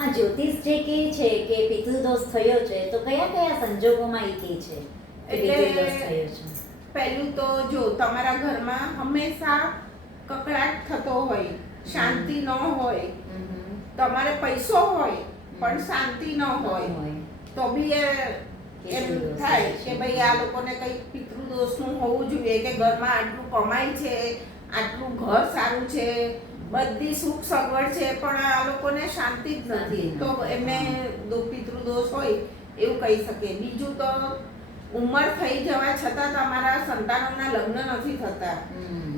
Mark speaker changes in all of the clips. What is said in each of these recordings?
Speaker 1: આ જ્યોતિષ જે કહે છે કે પિતૃદોષ થયો છે તો કયા કયા સંજોગોમાં એ કહે છે
Speaker 2: એટલે-
Speaker 1: પિતૃદોષ થયો છે?
Speaker 2: પહેલું તો જો તમારા ઘરમાં હંમેશા કકડાટ થતો હોય શાંતિ ન હોય તમારે પૈસો હોય પણ શાંતિ ન હોય
Speaker 1: હોય.
Speaker 2: તો બી એ એમ થાય કે ભાઈ આ લોકોને કંઈક પિતૃદોષનું હોવું જોઈએ કે ઘરમાં આટલું કમાય છે આટલું ઘર સારું છે બધી સુખ સગવડ છે પણ આ લોકોને શાંતિ જ નથી. તો એમને પિતૃ દોષ હોય એવું કહી શકીએ બીજું તો ઉંમર થઈ જવા છતાં તમારા સંતાનોના લગ્ન નથી થતા.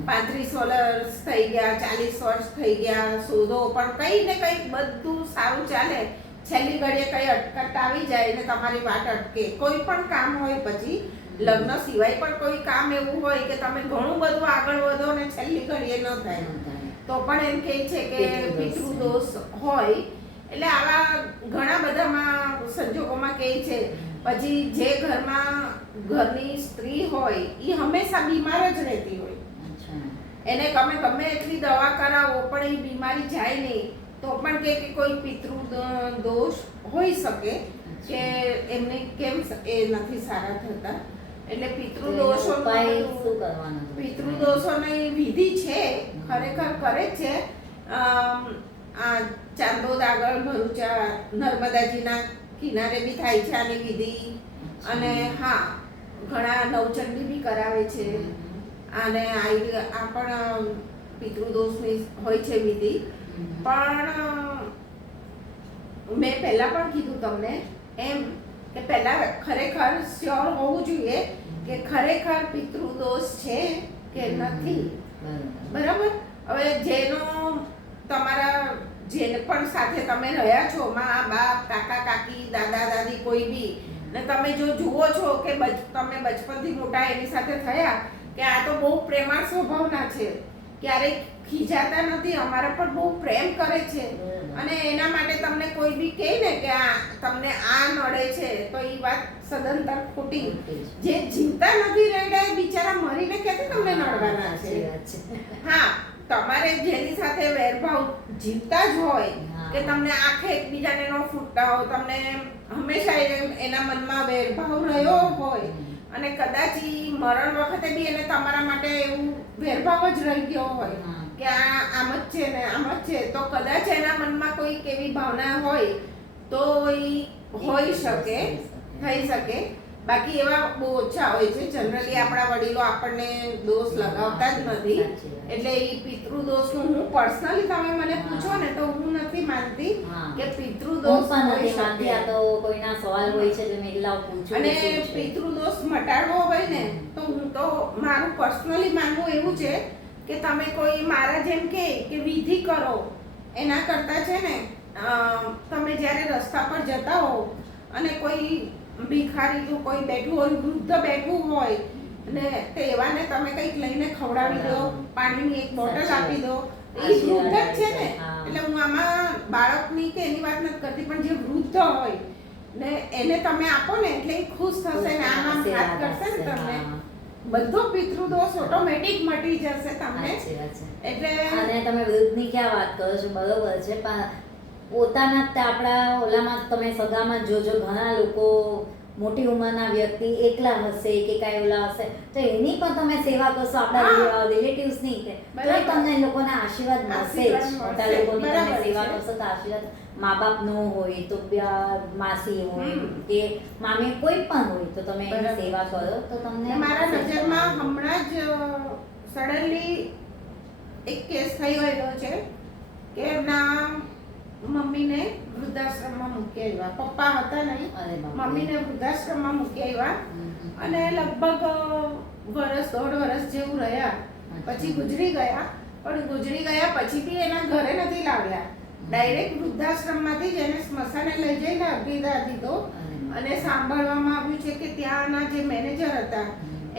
Speaker 2: પાંત્રીસ વર્ષ થઈ ગયા ચાલીસ વર્ષ થઈ ગયા શોધો પણ કંઈ ને કંઈક બધું સારું ચાલે. છેલ્લી ઘડીએ કંઈ અટકટ આવી જાય ને તમારી વાત અટકે. કોઈ પણ કામ હોય પછી લગ્ન સિવાય પણ કોઈ કામ એવું હોય કે તમે ઘણું બધું આગળ વધો ને છેલ્લી ઘડીએ ન થાય. તો પણ એમ કહે છે કે
Speaker 1: પિતૃદોષ.
Speaker 2: હોય. એટલે આવા ઘણા બધામાં સંજોગોમાં કહે છે પછી જે ઘરમાં ઘરની સ્ત્રી હોય એ હંમેશા બીમાર જ રહેતી હોય. એને ગમે ગમે એટલી દવા કરાવો પણ એ બીમારી જાય નહીં. તો પણ કે કે કોઈ પિતૃ દોષ હોઈ શકે કે એમને કેમ એ નથી સારા થતા. એટલે પિતૃદોષો
Speaker 1: શું કરવાનો
Speaker 2: પિતૃદોષોની વિધિ છે ખરેખર કરે છે. આ ચાંદોદ આગળ ભરૂચા નર્મદાજીના કિનારે બી થાય છે આની વિધિ. અને હા ઘણા નવચંડી બી કરાવે છે. અને આ પણ પિતૃદોષની હોય છે વિધિ. પણ મેં પહેલાં પણ કીધું તમને એમ કે પહેલા ખરેખર શ્યોર હોવું જોઈએ કે ખરેખર પિતૃદોષ છે કે નથી.
Speaker 1: બરાબર?
Speaker 2: હવે જેનો તમારા જે પણ સાથે તમે રહ્યા છો મા બાપ કાકા કાકી દાદા દાદી કોઈ બી ને તમે જો જુઓ છો કે તમે બચપનથી મોટા એની સાથે થયા કે આ તો બહુ પ્રેમાળ સ્વભાવના છે. ક્યારેય ખીજાતા નથી. અમારા પર બહુ પ્રેમ કરે છે. અને એના માટે તમને કોઈ બી કહે ને કે આ તમને આ નડે છે તો એ વાત સદંતર ખોટી. જે જીવતા નથી રહેલા એ બિચારા મરીને ક્યાંથી તમને નડવાના છે. હા તમારે જેની સાથે વેરભાવ જીવતા જ હોય કે તમને આંખે એકબીજાને ન ફૂટતા હો તમને હંમેશા એના મનમાં વેરભાવ રહ્યો હોય અને કદાચ ઈ મરણ વખતે બી એને તમારા માટે એવું ભેરભાવ જ રહી ગયો હોય કે આ આમ જ છે ને આમ જ છે તો કદાચ એના મનમાં કોઈક એવી ભાવના હોય તો એ હોઈ શકે. થઈ શકે. બાકી એવા બહુ ઓછા હોય છે. જનરલી આપણા વડીલો આપણને દોષ લગાવતા જ નથી. એટલે એ પિતૃદોષનું હું પર્સનલી તમે મને પૂછો ને તો હું નથી માનતી કે પિતૃદોષ હોઈ
Speaker 1: માનતી. આ તો કોઈના સવાલ હોય છે તો મેં એટલા પૂછું
Speaker 2: અને પિતૃદોષ મટાડવો હોય ને તો હું તો મારું પર્સનલી માનવું એવું છે કે તમે કોઈ મારા જેમ કે કે વિધિ કરો એના કરતાં છે ને તમે જ્યારે રસ્તા પર જતા હો અને કોઈ ભિખારી જો કોઈ બેઠું હોય વૃદ્ધ બેઠું હોય ને તેવાને તમે કંઈક લઈને ખવડાવી દો પાણીની એક બોટલ આપી દો. એ વૃદ્ધ જ છે ને. એટલે હું આમાં બાળકની કે એની વાત નથી કરતી પણ જે વૃદ્ધ હોય ને એને તમે આપો ને એટલે એ ખુશ થશે ને આમ હાથ કરશે ને તમને. બધો પિતૃદોષ ઓટોમેટિક મટી જશે તમને.
Speaker 1: વાત
Speaker 2: એટલે
Speaker 1: અને તમે વૃદ્ધની ક્યાં વાત કરો છો? બરોબર છે પણ પોતાના જ આપણા ઓલામાં તમે સગામાં જોજો ઘણા લોકો મોટી ઉંમરના વ્યક્તિ એકલા હશે કે કાંઈ ઓલા હશે તો એની પણ તમે સેવા કરશો આપણા રિલેટિવ્સની તો તમને એ લોકોના આશીર્વાદ મળશે જ. મોટા લોકોની તમે સેવા કરશો તો આશીર્વાદ મા બાપ નો હોય તો માસી હોય. કે મામી કોઈ પણ હોય તો તમે એની સેવા કરો તો તમને
Speaker 2: મારા નજરમાં હમણાં જ સડનલી એક કેસ થઈ ગયો છે કે એમના મમ્મીને વૃદ્ધાશ્રમમાં મૂકી આવ્યા. પપ્પા હતા નહીં. મમ્મીને વૃદ્ધાશ્રમમાં મૂકી આવ્યા. અને લગભગ વરસ દોઢ વરસ જેવું રહ્યા. પછી ગુજરી ગયા. પણ ગુજરી ગયા પછી બી એના ઘરે નથી લાવ્યા. ડાયરેક્ટ વૃદ્ધાશ્રમમાંથી જ એને સ્મશાને લઈ જઈને અભિદા દીધો અને સાંભળવામાં આવ્યું છે કે ત્યાંના જે મેનેજર હતા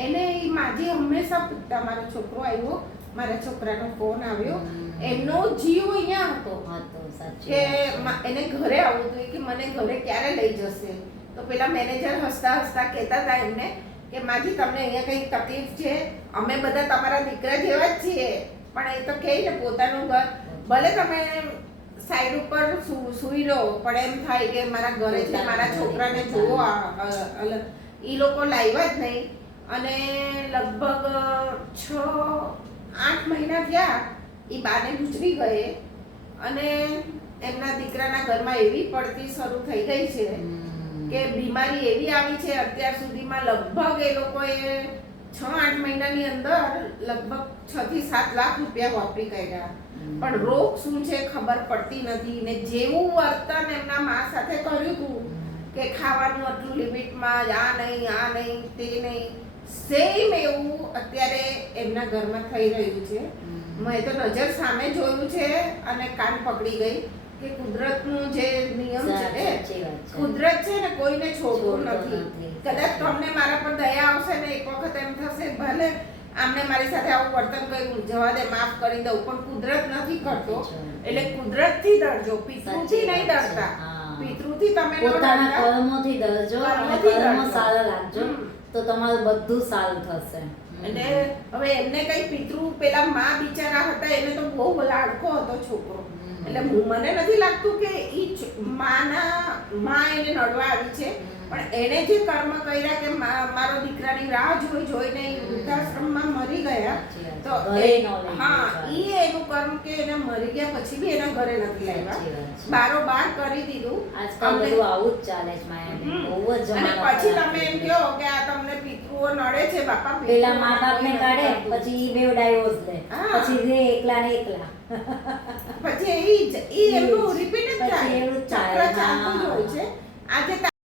Speaker 2: એને એ માજી હંમેશા પૂછતા મારો છોકરો આવ્યો મારા છોકરાનો ફોન આવ્યો. એમનો જીવ અહીંયા હતો કે એને ઘરે આવવું જોઈએ કે મને ઘરે ક્યારે લઈ જશે? તો પેલા મેનેજર હસતા હસતા કહેતા હતા એમને કે માજી તમને અહીંયા કંઈક તકલીફ છે? અમે બધા તમારા દીકરા જેવા જ છીએ. પણ એ તો કહે ને પોતાનું ઘર. ભલે તમે સાઈડ ઉપર સૂઈ લો પણ એમ થાય કે મારા ઘરે છે મારા છોકરાને જોવો એ લોકો લાવ્યા જ નહીં. અને લગભગ છ આઠ મહિના થયા એ બાને ગુજરી ગયે અને એમના દીકરાના ઘરમાં એવી પડતી શરૂ થઈ ગઈ છે કે બીમારી એવી આવી છે અત્યાર સુધીમાં લગભગ એ લોકોએ છ આઠ મહિનાની અંદર લગભગ છ થી સાત લાખ રૂપિયા વાપરી
Speaker 1: ગયા
Speaker 2: પણ રોગ શું છે ખબર પડતી નથી ને જેવું વર્તન એમના મા સાથે કર્યું હતું કે ખાવાનું આટલું લિમિટમાં આ નહીં આ નહીં તે નહીં. સેમ એવું અત્યારે એમના ઘરમાં થઈ રહ્યું છે. મેં તો નજર સામે જોયું છે અને કાન પકડી ગઈ કે કુદરતનું જે નિયમ છે કુદરત છે ને કોઈને છોડતું નથી. કદાચ તમને મારા પર દયા આવશે ને એક વખત એમ થશે ભલે આમને મારી સાથે આવું વર્તન કર્યું જવા દે માફ કરી દઉં પણ કુદરત નથી કરતો. એટલે કુદરતથી ડરજો પિતૃથી નહીં. ડરતા. પિતૃથી તમે
Speaker 1: પોતાના કર્મોથી ડરજો અને કર્મ સારા રાખજો. તો તમારું બધું સારું થશે.
Speaker 2: અને હવે એમને કઈ પિતૃ પેલા માં બિચારા હતા એને તો બહુ લાડકો હતો છોકરો. એટલે મને નથી લાગતું કે ઈ માના માં એને નડવા આવી છે. પણ એણે જે કર્મ કર્યા કે મારો દીકરાની રાહ જોઈ જોઈને વૃદ્ધાશ્રમમાં મરી ગયા. તો એ- હા ઈ એનું કર્મ કે એને મરી ગયા પછી બી એના ઘરે નથી લાવ્યા
Speaker 1: બારો
Speaker 2: બાર કરી દીધું.
Speaker 1: આજકાલ બધું આવું જ ચાલે છે માયાબેન. બહુ જ
Speaker 2: અને પછી તમે એમ કહો કે નડે છે બાપા
Speaker 1: પેલા મા બાપ ને કાઢે પછી ઈ બેવ ડાયવોર્સ લે. પછી રે એકલા ને એકલા.
Speaker 2: પછી ઈ ઈ એમનું રિપીટ જ થાય. ચક્ર ચાલતું હોય છે. આજે